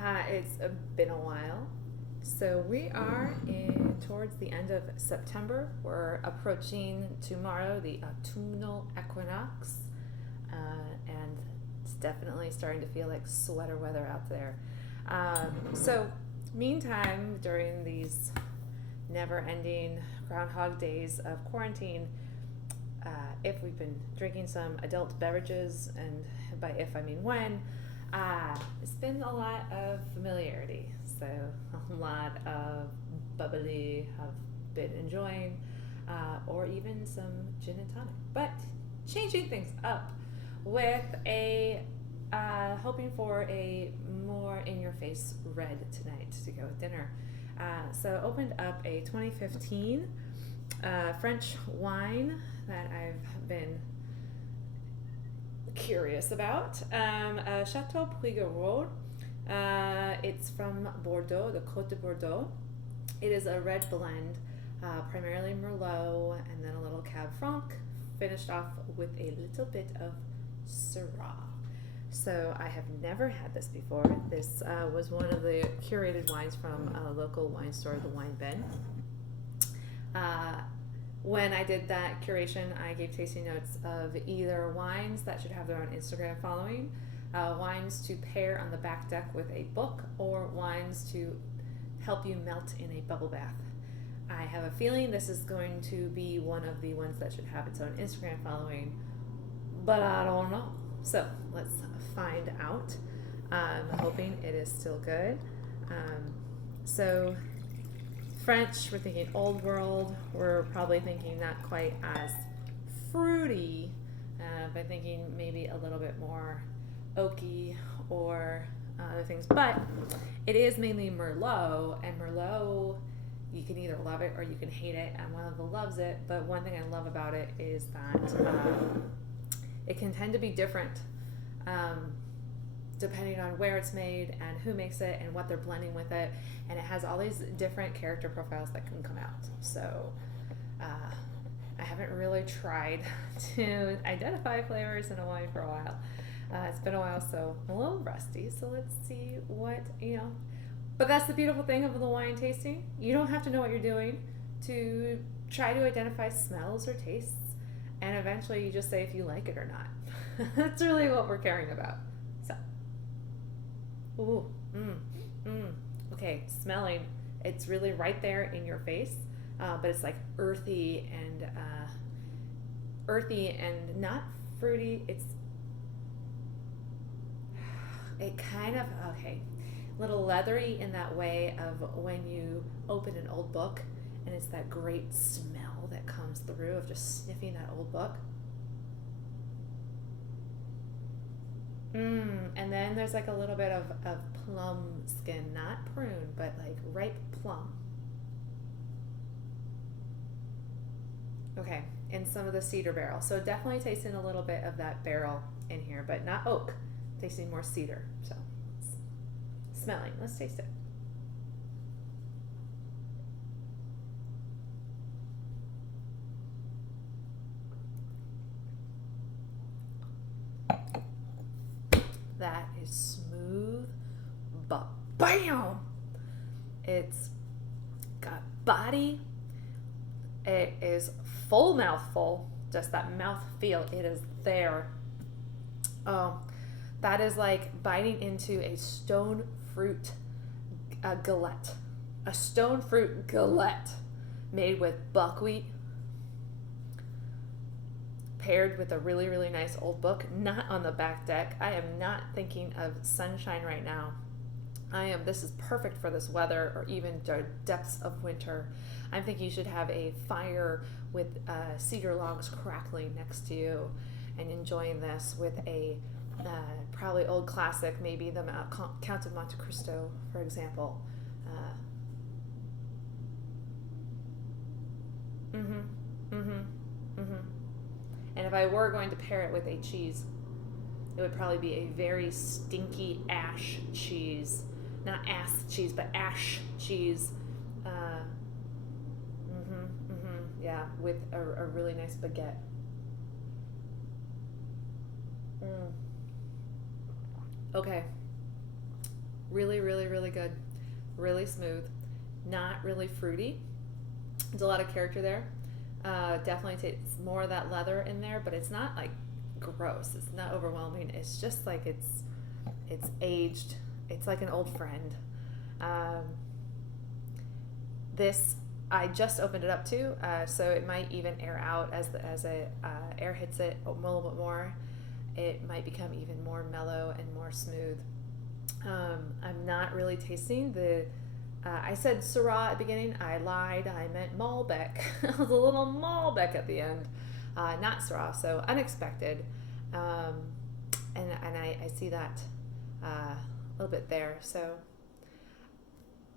It's been a while. So we are in towards the end of September. We're approaching tomorrow the autumnal equinox, and it's definitely starting to feel like sweater weather out there. Meantime, during these never-ending Groundhog Days of quarantine, if we've been drinking some adult beverages, and by if I mean when, it's been a lot of familiarity. So a lot of bubbly have been enjoying, or even some gin and tonic. But changing things up with a hoping for a more in-your-face red tonight to go with dinner. So opened up a 2015 French wine that I've been curious about. Chateau Puygueraud. It's from Bordeaux, the Côte de Bordeaux. It is a red blend, primarily Merlot and then a little Cab Franc, finished off with a little bit of Syrah. So I have never had this before. This was one of the curated wines from a local wine store, the Wine Bin. When I did that curation, I gave tasting notes of either wines that should have their own Instagram following, wines to pair on the back deck with a book, or wines to help you melt in a bubble bath. I have a feeling this is going to be one of the ones that should have its own Instagram following, but I don't know. So let's find out. I'm hoping it is still good. So French, we're thinking old world. We're probably thinking not quite as fruity, but thinking maybe a little bit more oaky or other things. But it is mainly Merlot, and Merlot, you can either love it or you can hate it. I'm one of the loves it, but one thing I love about it is that it can tend to be different depending on where it's made and who makes it and what they're blending with it, and it has all these different character profiles that can come out. So I haven't really tried to identify flavors in a wine for a while. It's been a while, so I'm a little rusty, so let's see what, but that's the beautiful thing of the wine tasting. You don't have to know what you're doing to try to identify smells or tastes, and eventually you just say if you like it or not. That's really what we're caring about. So, okay, smelling, it's really right there in your face, but it's like earthy and not fruity. It kind of, okay, little leathery in that way of when you open an old book and it's that great smell that comes through of just sniffing that old book. And then there's like a little bit of plum skin, not prune, but like ripe plum. Okay, and some of the cedar barrel. So definitely tasting a little bit of that barrel in here, but not oak. Tasting more cedar. So smelling, let's taste it. That is smooth, but bam! It's got body. It is full mouthful, just that mouth feel. It is there. Oh, that is like biting into a stone fruit galette. A stone fruit galette made with buckwheat, paired with a really, really nice old book, not on the back deck. I am not thinking of sunshine right now. This is perfect for this weather, or even the depths of winter. I'm thinking you should have a fire with cedar logs crackling next to you and enjoying this with a probably old classic, maybe the Count of Monte Cristo, for example. And if I were going to pair it with a cheese, it would probably be a very stinky ash cheese. Not ass cheese, but ash cheese. Yeah, with a really nice baguette. Okay. Really, really, really good. Really smooth. Not really fruity. There's a lot of character there. Definitely takes more of that leather in there, but it's not like gross. It's not overwhelming. It's just like it's aged. It's like an old friend. This I just opened it up too, so it might even air out as air hits it a little bit more. It might become even more mellow and more smooth. I'm not really tasting the. I said Syrah at the beginning. I lied. I meant Malbec. It was a little Malbec at the end, not Syrah. So unexpected, and I see that a little bit there. So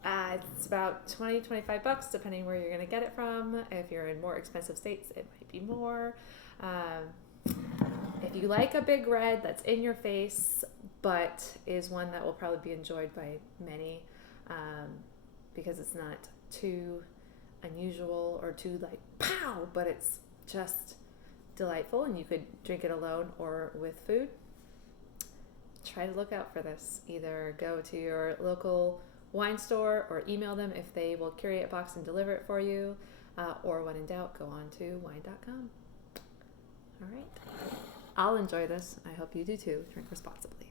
it's about $20-$25 depending where you're going to get it from. If you're in more expensive states, it might be more. If you like a big red that's in your face, but is one that will probably be enjoyed by many, because it's not too unusual or too like pow, but it's just delightful, and you could drink it alone or with food. Try to look out for this. Either go to your local wine store or email them if they will carry it box and deliver it for you, or when in doubt, go on to wine.com. All right. I'll enjoy this. I hope you do too. Drink responsibly.